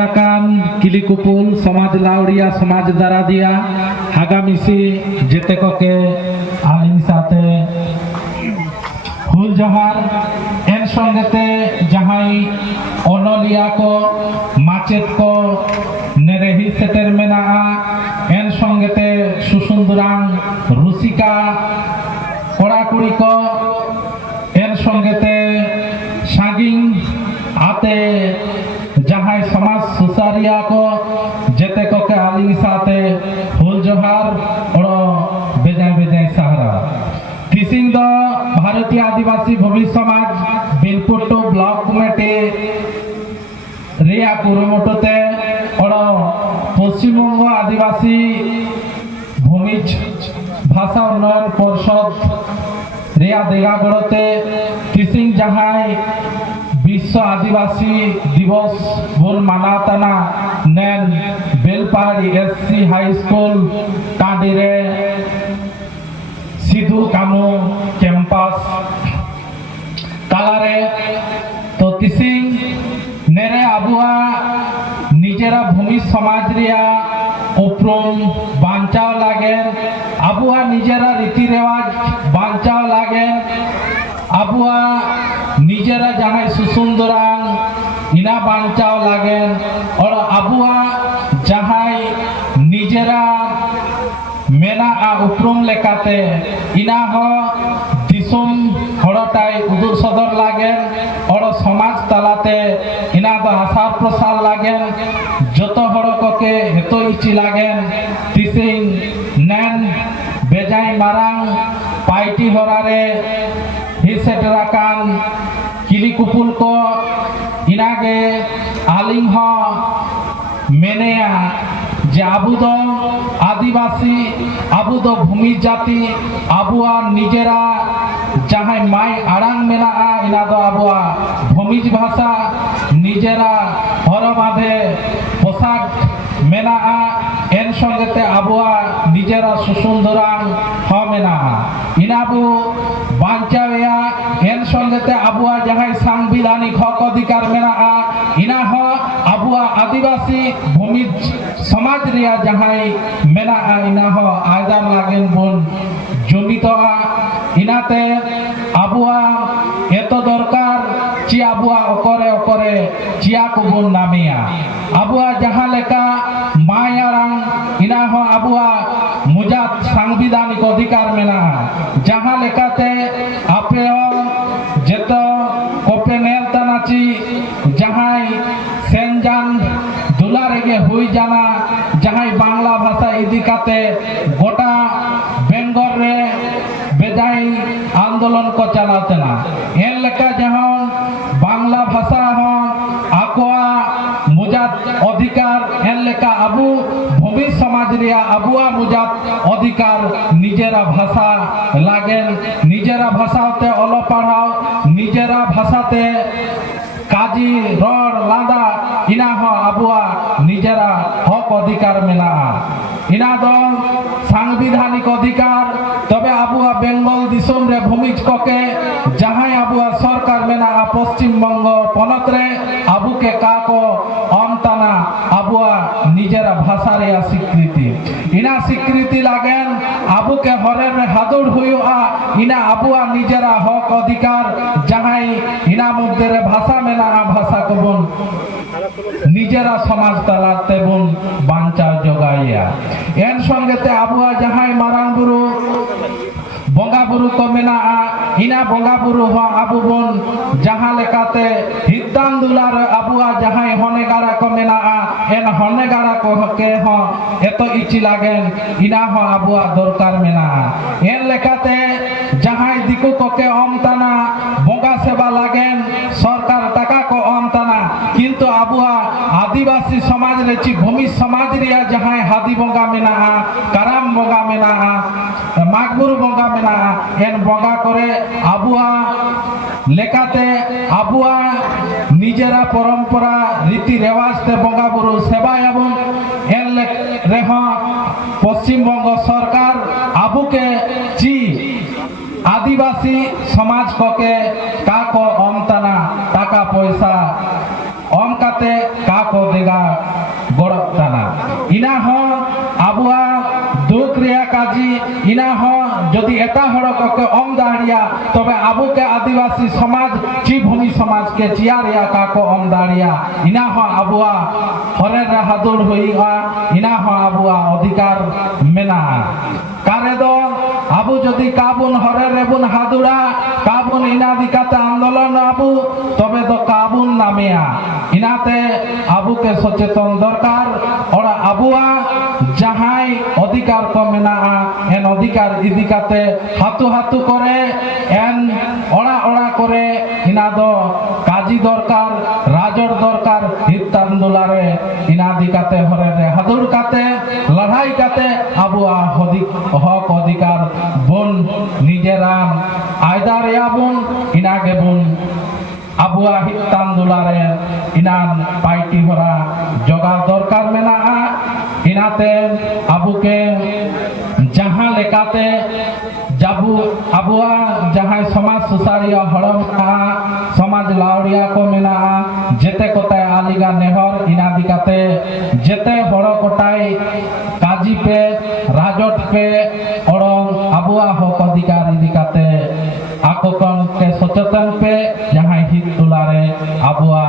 সেটেরাকান কিলিকুপুল, সমাজ লাউড়িয়া সমাজ দ্বারা দিয়া হাগামিসি যেতে ককে আলিম সাথে হুল জহার, এর সঙ্গেতে যাহাই অনলিয়া কো মাচেত কো নেরেহি সেটের মেনা এর সঙ্গেতে সুসুন্দরাং রুসিকা কড়াকুড়ি কো এর সঙ্গেতে সাগিং আতে যাহাই সমাজ সুসারিয়া কো যেতে ককে আলিং সাথে হুল জহার ওড় বেজায় বেজায় সাহারা ভারতীয় আদিবাসী ভূমি সমাজ বিলপুট্টু ব্লক কমিটি রিয়া কুরুমুটুতে ওড় পশ্চিমবঙ্গ আদিবাসী ভূমিজ ভাষা উন্নয়ন পরিষদ রিয়া দেগাগড়তে কিসিং যাহাই বিশ্ব আদিবাসী দিবস বল মানাতানা নেন বেলপাহাড়ি এসসি হাই স্কুল কাঁডিরে সিধু কানু ক্যাম্পাস। কালারে তো কিসিং নেরে আবুয়া, নিজেরা ভূমি সমাজ রিয়া উপরম বাঞ্চাও লাগে। আবুয়া নিজেরা রীতি রেওয়াজ বাঞ্চাও লাগে। আবুয়া নিজেরা যাহাই সুসুন্দরাং, ইনা বাঞ্চাও লাগে। আর আবুয়া যাহাই নিজেরা আ উপরম লেখাতে, ইনা হ দিসুম হড়টাই উদুর সদর লাগেন হড় সমাজ তালাতে, ইনা দো আশার প্রসার লাগেন, যত হড়ককে হেত ইচি লাগেন তিসিং নেন বেজাই মারাং পাইটি হরারে হিসেটরাকান কিলিকুপুল কো, ইনাগে আলিং হ, মেনেয়া যে আবুদ আদিবাসী আবুদ ভূমি জাতি আবুয়ার নিজেরা যাহাই মাই আড়াং মেনাআ ইনা দো আবুয়া ভূমিজ ভাষা, নিজেরা হরমাধে পোশাক মেনাআ এর সঙ্গেতে আবুয়া নিজেরা সুসুন্দরাং হ মেনাআ ইনাবু বাঞ্চাওয়া সঙ্গেতে আবুয়া যাহাই সাংবিধানিক হক অধিকার মেনাআ ইনা হ। আবুয়া আদিবাসী ভূমি সমাজ রিয়া যাহাই মেনাআ ইনা হ। আয়দান লাগেন বন জমিতআ ইনাতে আবুয়া এত দরকার চি আবুয়া অকরে অকরে চিয়া কুবুন নামিয়া। আবুয়া যাহা লেখা মায়ারাং ইনা হ। আবুয়া মুজাত সাংবিধানিক অধিকার মেনা দুলারেগে হুই জানা যাহাই বাংলা ভাষা ইদিকাতে গোটা বেঙ্গল রে বেজাই আন্দোলন কো চালাতে না। এর লেখা যেমন, বাংলা ভাষা হন আকোয়া, মুজাত অধিকার, এর লেখা আবু ভূমি সমাজ রিয়া আবুয়া, মুজাত অধিকার, নিজেরা ভাষা লাগেন, নিজেরা ভাষাতে অল পড়াও, নিজেরা ভাষাতে কাজী রড লাদা ইনা হ আবুয়া, নিজেরা হক অধিকার মেলা। ইনা দ সাংবিধানিক অধিকার, তবে আবুয়া বেঙ্গল দিশম রে ভূমিজ ককে যাহাই আবুয়া সরকার মেনা পশ্চিমবঙ্গ পনত রে আবুকে কাকো অমতানা আবুয়া নিজেরা ভাষা রে স্বীকৃতি। ইনা স্বীকৃতি লাগেন আবুকে হরের হাদুর হইয়া হিনা আবুয়া নিজেরা হক অধিকার যাহাই হিনা মধ্যে ভাষা মেনা ভাষা কবন। নিজেরা সমাজ তালাতে বোন বাঞ্চার জগাইয়া। এর সঙ্গেতে আবুয়া যাহাই মারাং বুরু, বঙ্গা বুড়ো তো মেনাআ ইনা বঙ্গা বুড়ো হ আবু বোন, যাহা লেখাতে হিদ্দান দুলার আবুয়া যাহাই হনেগারা কো মেনাআ এন হনেগারা কো কে হ এত ইচি লাগেন ইনা হ আবুয়া দরকার মেনাআ এর লেখাতে, যাহাই দিকু ককে অমতানা বঙ্গা সেবা লাগেন, সরকার টাকা কো অমতানা। কিন্তু আবুয়া আদিবাসী সমাজ রেছি ভূমি সমাজ রিয়া যাহাই হাদি বঙ্গা মেনাআ কারাম বঙ্গা মেনাআ বগা মেলা। মেনাআ বগা করে আবুয়া লেখাতে আবুয়া নিজেরা পরম্পরা, রীতি রেওয়াজতে বগা বুরু সেবা এবং লেখ রেহ পশ্চিমবঙ্গ সরকার আবুকে, চি, আদিবাসী সমাজ ককে কাক যদি এটা হড়ককে অম দাঁড়িয়া তবে আবুকে আদিবাসী সমাজ চি ভূমি সমাজকে চিয়ারিয়া কাকো অম দাঁড়িয়া ইনা হ আবুয়া হরের হাদুর হইয়া ইনা হ আবুয়া অধিকার মেনা। কারে দ, আবু যদি কাবুন হরে রেবুন হাদুরা কাবুন ইনা দিকাতে আন্দোলন আবু, তবে তো কাবুন নামিয়া। ইনাতে আবুকে সচেতন দরকার ওরা আবুয়া যাহাই অধিকার কো মেনাআ এন অধিকার ইদিকাতে হাতু হাতু করে, এন ওড়া ওড়া করে ইনা দো কাজী দরকার, রাজর দরকার হিতান্দোলারে ইনা দিকাতে হরে রে হাদুর কাতে লড়াই কাতে হদি, হক অধিকার, বোন, নিজেরা, আয়দার ইয়াবুন ইনাগে বোন। আবুয়া হিতান দুলারে ইনান পাইটি ভরা জগার দরকার মেনাআ ইনাতে আবুকে যাহা লেকাতে যাবু আবুয়া যাহাই সমাজ সুসারিয়া হড়ম সমাজ লাউড়িয়া কো মেনাআ যেতে কোতায় আলিগা নেহর ইনা দিকাতে যেতে বড় কোটাই কাজী পে, রাজট পে অড়ং আবুয়া হক অধিকার ইদিকাতে। আককনকে সচেতন পে তুলারে আবুয়া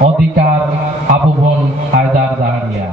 অধিকার আবু বোন হায়দার দাঁড়িয়া